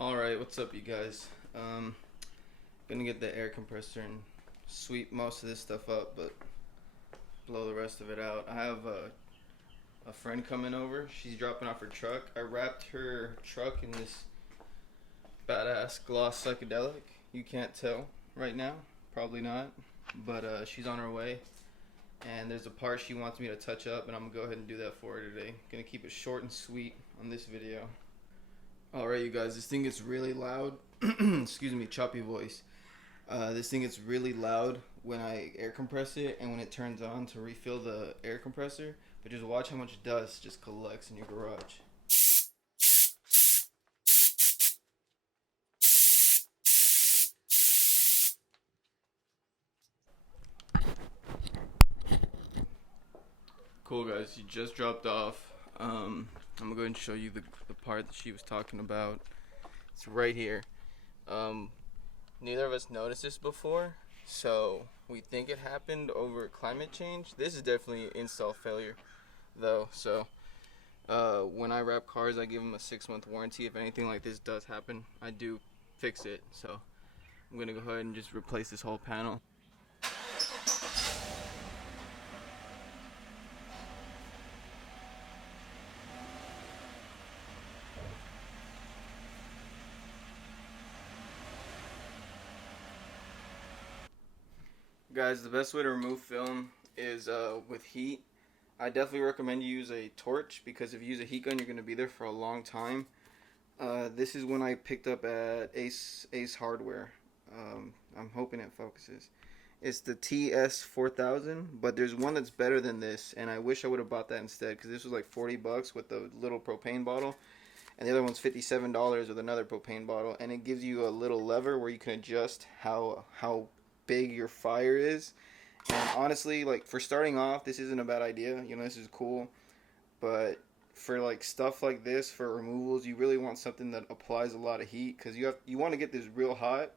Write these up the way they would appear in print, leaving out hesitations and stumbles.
Alright, what's up you guys? Gonna get the air compressor and sweep most of this stuff up, but blow the rest of it out. I have a friend coming over. She's dropping off her truck. I wrapped her truck in this badass gloss psychedelic. You can't tell right now, probably not, but she's on her way. And there's a part she wants me to touch up, and I'm gonna go ahead and do that for her today. Gonna keep it short and sweet on this video. Alright you guys, this thing gets really loud. Excuse me, choppy voice. This thing gets really loud when I air compress it and when it turns on to refill the air compressor. But just watch how much dust just collects in your garage. Cool guys, she just dropped off. I'm gonna go ahead and show you the part that she was talking about. It's right here. Neither of us noticed this before, so we think it happened over climate change. This is definitely an install failure though, so when I wrap cars I give them a 6-month warranty. If anything like this does happen, I do fix it. So I'm gonna go ahead and just replace this whole panel. Guys, the best way to remove film is with heat. I definitely recommend you use a torch, because if you use a heat gun, you're going to be there for a long time. This is one I picked up at Ace Hardware. I'm hoping it focuses. It's the TS4000, but there's one that's better than this, and I wish I would have bought that instead, because this was like 40 bucks with the little propane bottle, and the other one's $57 with another propane bottle, and it gives you a little lever where you can adjust how big your fire is. And honestly, like, for starting off, this isn't a bad idea. You know, this is cool, but for like stuff like this, for removals, you really want something that applies a lot of heat, because you want to get this real hot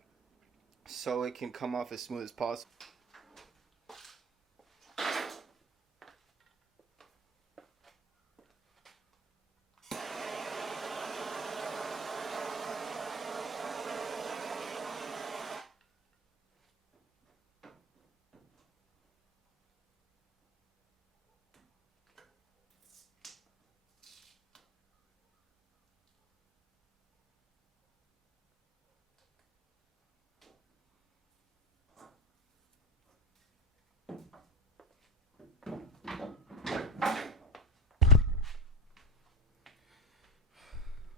so it can come off as smooth as possible.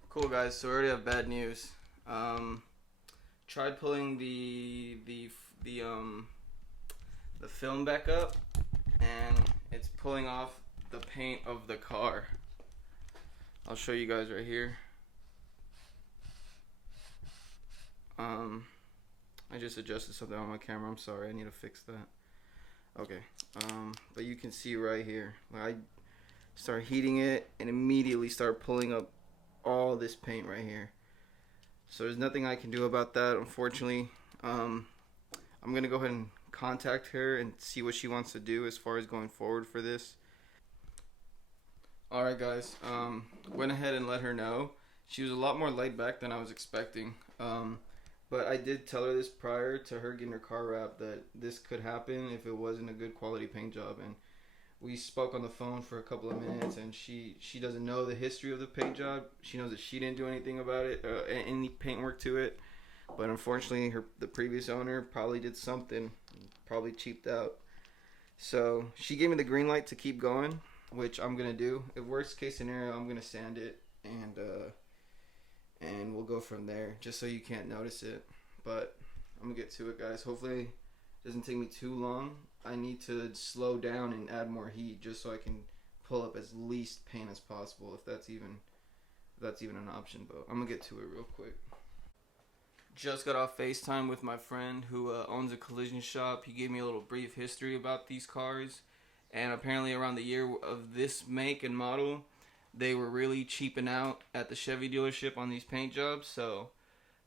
Cool guys, so I already have bad news. Tried pulling the film back up, and it's pulling off the paint of the car. I'll show you guys right here. I just adjusted something on my camera. I'm sorry, I need to fix that. Okay, but you can see right here, like, I start heating it and immediately start pulling up all this paint right here. So there's nothing I can do about that, unfortunately. I'm gonna go ahead and contact her and see what she wants to do as far as going forward for this. Alright guys, went ahead and let her know. She was a lot more laid back than I was expecting. But I did tell her this prior to her getting her car wrapped, that this could happen if it wasn't a good quality paint job. And we spoke on the phone for a couple of minutes, and she doesn't know the history of the paint job. She knows that she didn't do anything about it, any paint work to it. But unfortunately, the previous owner probably did something, probably cheaped out. So she gave me the green light to keep going, which I'm gonna do. If worst case scenario, I'm gonna sand it, and we'll go from there, just so you can't notice it. But I'm gonna get to it, guys. Hopefully it doesn't take me too long. I need to slow down and add more heat just so I can pull up as least paint as possible, if that's even an option. But I'm gonna get to it real quick. Just got off FaceTime with my friend who owns a collision shop. He gave me a little brief history about these cars, and apparently around the year of this make and model, they were really cheaping out at the Chevy dealership on these paint jobs. So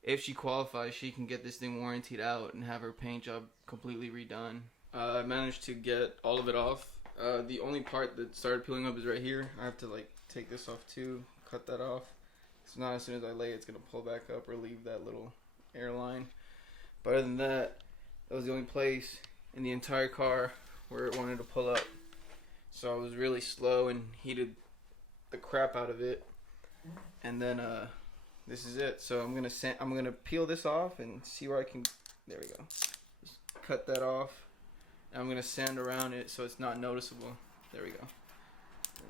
if she qualifies, she can get this thing warrantied out and have her paint job completely redone. I managed to get all of it off. The only part that started peeling up is right here. I have to like take this off too, cut that off. It's not as soon as I lay it's gonna pull back up or leave that little airline. But other than that, that was the only place in the entire car where it wanted to pull up. So I was really slow and heated the crap out of it. And then this is it. So I'm gonna peel this off and see where I can. There we go. Just cut that off. And I'm gonna sand around it so it's not noticeable. There we go.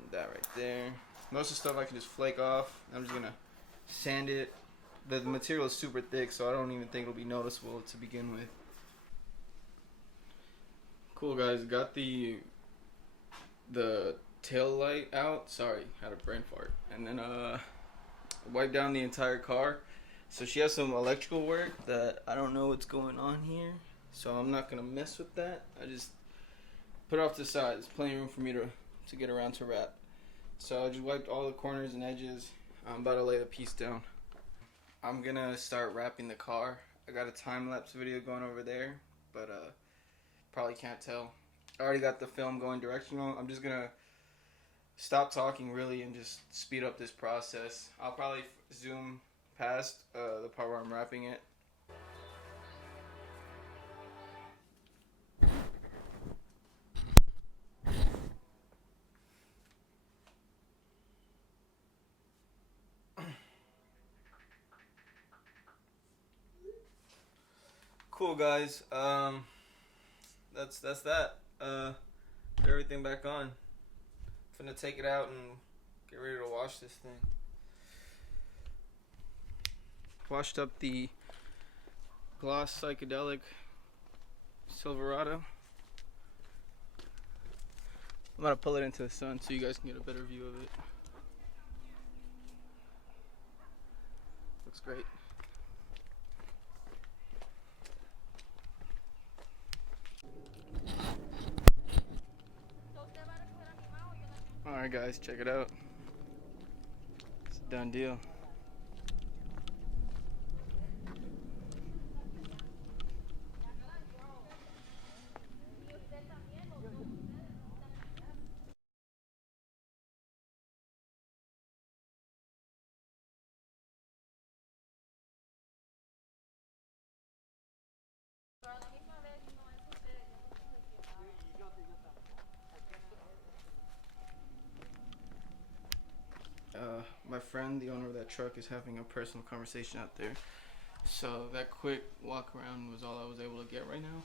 And that right there. Most of the stuff I can just flake off. I'm just gonna sand it. The material is super thick, so I don't even think it'll be noticeable to begin with. Cool, guys. Got the tail light out. Sorry, had a brain fart. And then wiped down the entire car. So she has some electrical work that I don't know what's going on here. So I'm not gonna mess with that. I just put it off to the side. There's plenty of room for me to get around to wrap. So I just wiped all the corners and edges. I'm about to lay the piece down. I'm gonna start wrapping the car. I got a time-lapse video going over there, but probably can't tell. I already got the film going directional. I'm just gonna stop talking really and just speed up this process. I'll probably zoom past the part where I'm wrapping it. Cool, guys. That's that. Put everything back on. Finna take it out and get ready to wash this thing. Washed up the gloss Psychedelic Silverado. I'm gonna pull it into the sun so you guys can get a better view of it. Looks great. Alright guys, check it out. It's a done deal. My friend, the owner of that truck, is having a personal conversation out there. So that quick walk around was all I was able to get right now.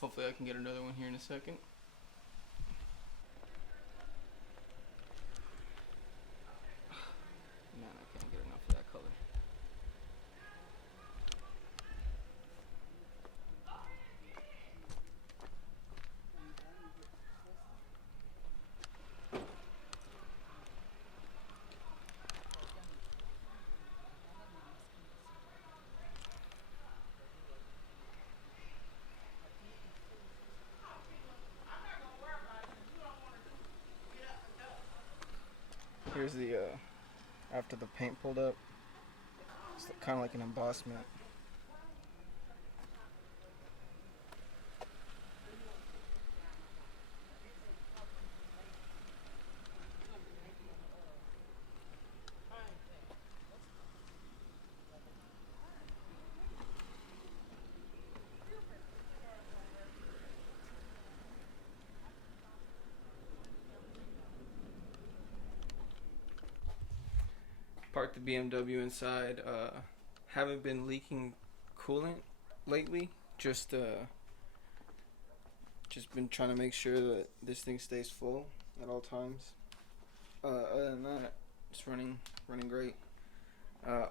Hopefully I can get another one here in a second. Man, I can't get enough of that color. Here's the, after the paint pulled up, it's kind of like an embossment. Parked the BMW inside. Haven't been leaking coolant lately. Just been trying to make sure that this thing stays full at all times. Other than that, it's running great.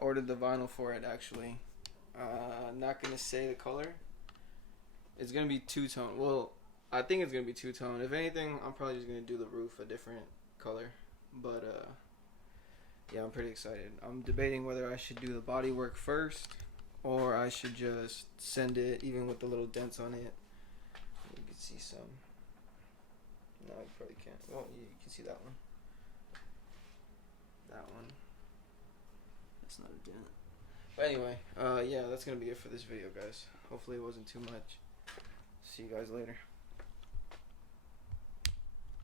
Ordered the vinyl for it actually. Not gonna say the color. It's gonna be two-tone. Well, I think it's gonna be two-tone. If anything, I'm probably just gonna do the roof a different color. But yeah, I'm pretty excited. I'm debating whether I should do the body work first or I should just send it even with the little dents on it. You can see some. No, you probably can't. Well, you can see that one. That one. That's not a dent. But anyway, yeah, that's going to be it for this video, guys. Hopefully it wasn't too much. See you guys later.